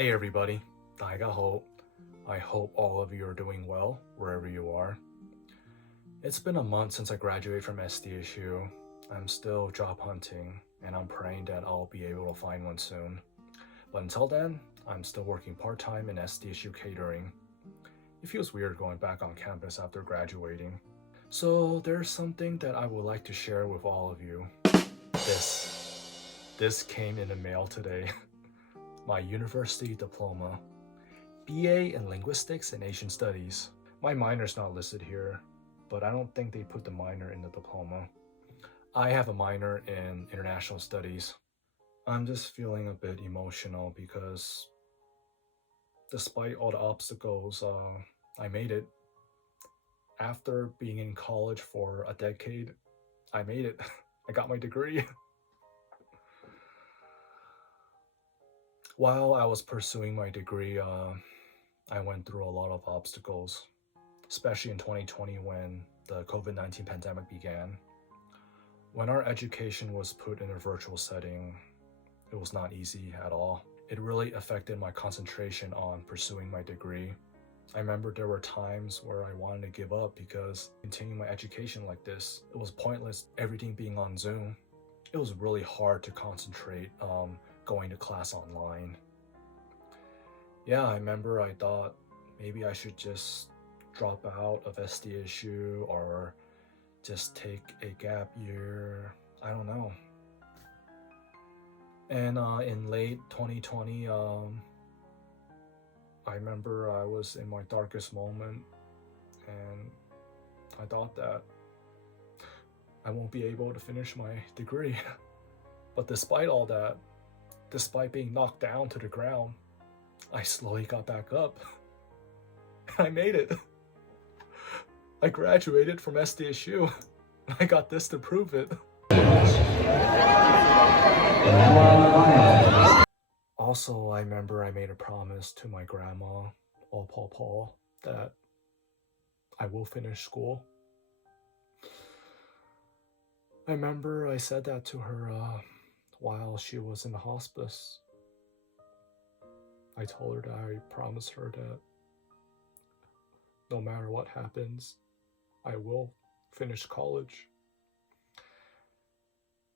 Hey everybody, 大家好. I hope all of you are doing well wherever you are. It's been a month since I graduated from SDSU. I'm still job hunting and I'm praying that I'll be able to find one soon. But until then, I'm still working part-time in SDSU catering. It feels weird going back on campus after graduating. So there's something that I would like to share with all of you. This came in the mail today. My university diploma, BA in Linguistics and Asian Studies. My minor's not listed here, but I don't think they put the minor in the diploma. I have a minor in International Studies. I'm just feeling a bit emotional because despite all the obstacles, I made it. After being in college for a decade, I made it. I got my degree. While I was pursuing my degree, I went through a lot of obstacles, especially in 2020 when the COVID-19 pandemic began. When our education was put in a virtual setting, it was not easy at all. It really affected my concentration on pursuing my degree. I remember there were times where I wanted to give up because continuing my education like this, it was pointless, everything being on Zoom. It was really hard to concentrate going to class online. Yeah, I remember I thought maybe I should just drop out of SDSU or just take a gap year. I don't know. And in late 2020, I remember I was in my darkest moment and I thought that I won't be able to finish my degree. But despite all that, despite being knocked down to the ground, I slowly got back up. And I made it. I graduated from SDSU. And I got this to prove it. Also, I remember I made a promise to my grandma, Paul, that I will finish school. I remember I said that to her while she was in the hospice. I told her that I promised her that no matter what happens, I will finish college.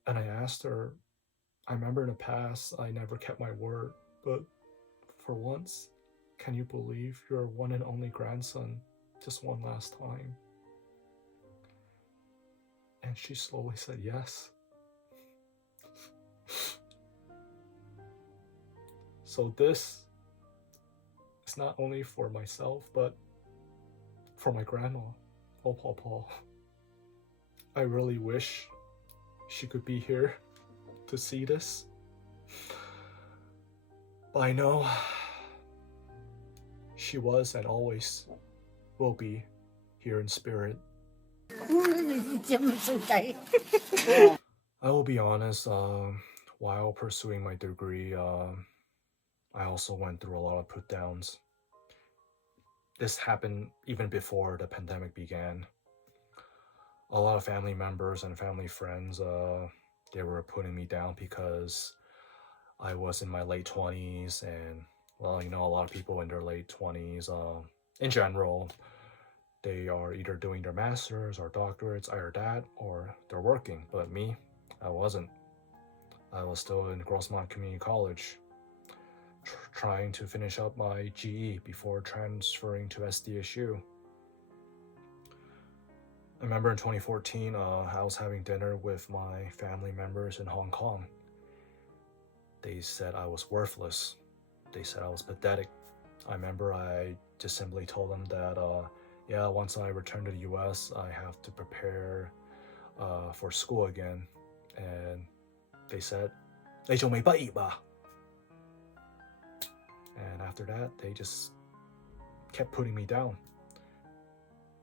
And I asked her, I remember in the past I never kept my word, but for once, can you believe your one and only grandson just one last time? And she slowly said yes. So this is not only for myself, but for my grandma, Paul. I really wish she could be here to see this. But I know she was and always will be here in spirit. I will be honest, while pursuing my degree, I also went through a lot of put downs. This happened even before the pandemic began. A lot of family members and family friends, they were putting me down because I was in my late 20s and, well, you know, a lot of people in their late 20s, in general, they are either doing their master's or doctorates, either that or they're working. But me, I wasn't. I was still in Grossmont Community College, trying to finish up my GE before transferring to SDSU. I remember in 2014, I was having dinner with my family members in Hong Kong. They said I was worthless. They said I was pathetic. I remember I just simply told them that, yeah, once I return to the US, I have to prepare for school again. And they said, 你仲未畢業啊? And after that, they just kept putting me down,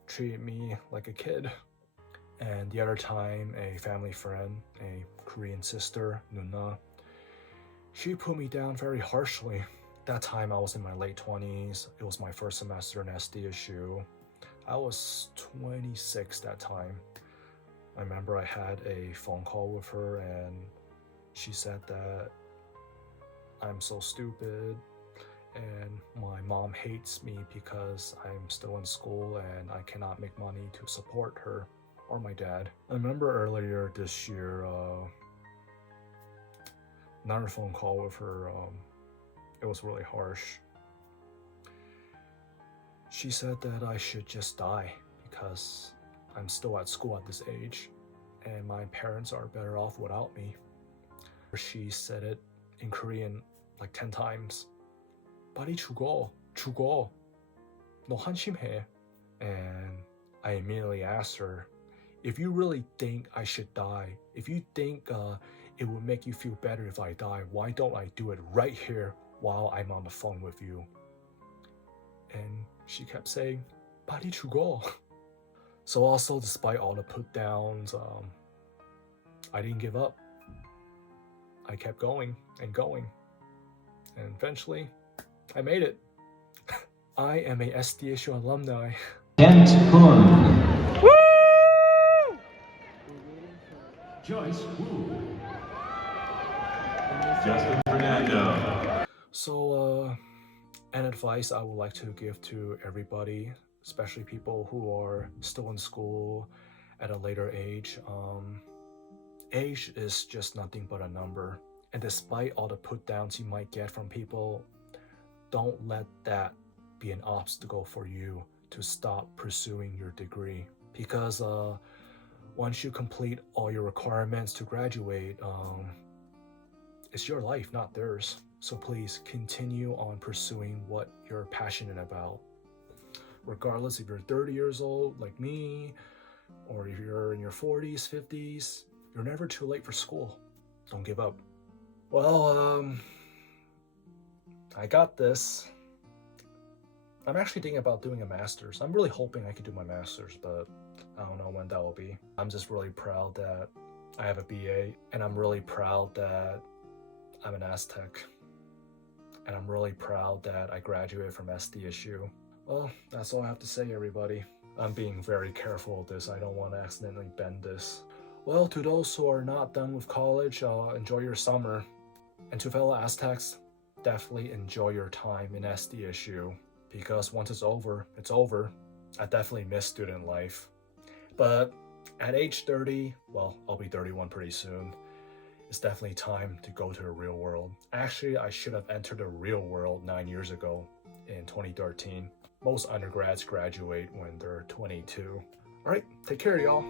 treated me like a kid. And the other time, a family friend, a Korean sister, Nuna, she put me down very harshly. That time I was in my late 20s. It was my first semester in SDSU. I was 26 that time. I remember I had a phone call with her and she said that I'm so stupid and my mom hates me because I'm still in school and I cannot make money to support her or my dad. I remember earlier this year, another phone call with her, it was really harsh. She said that I should just die because I'm still at school at this age and my parents are better off without me. She said it in Korean like 10 times. 빨리 죽어, 너 한심해. And I immediately asked her, if you really think I should die, if you think it would make you feel better if I die, why don't I do it right here while I'm on the phone with you? And she kept saying, 빨리 죽어. So also, despite all the put downs, I didn't give up. I kept going and going. And eventually, I made it. I am a SDSU alumni. Kent Kun. Woo! Joyce Wu. Justin Fernando. So, an advice I would like to give to everybody, especially people who are still in school at a later age. Age is just nothing but a number. And despite all the put downs you might get from people, don't let that be an obstacle for you to stop pursuing your degree. Because once you complete all your requirements to graduate, it's your life, not theirs. So please continue on pursuing what you're passionate about. Regardless if you're 30 years old like me, or if you're in your 40s, 50s, you're never too late for school. Don't give up. Well, I got this. I'm actually thinking about doing a master's. I'm really hoping I could do my master's, but I don't know when that will be. I'm just really proud that I have a BA, and I'm really proud that I'm an Aztec. And I'm really proud that I graduated from SDSU. Well, that's all I have to say, everybody. I'm being very careful with this. I don't want to accidentally bend this. Well, to those who are not done with college, enjoy your summer. And to fellow Aztecs, definitely enjoy your time in SDSU. Because once it's over, it's over. I definitely miss student life. But at age 30, well, I'll be 31 pretty soon. It's definitely time to go to the real world. Actually, I should have entered the real world 9 years ago in 2013. Most undergrads graduate when they're 22. All right, take care, y'all.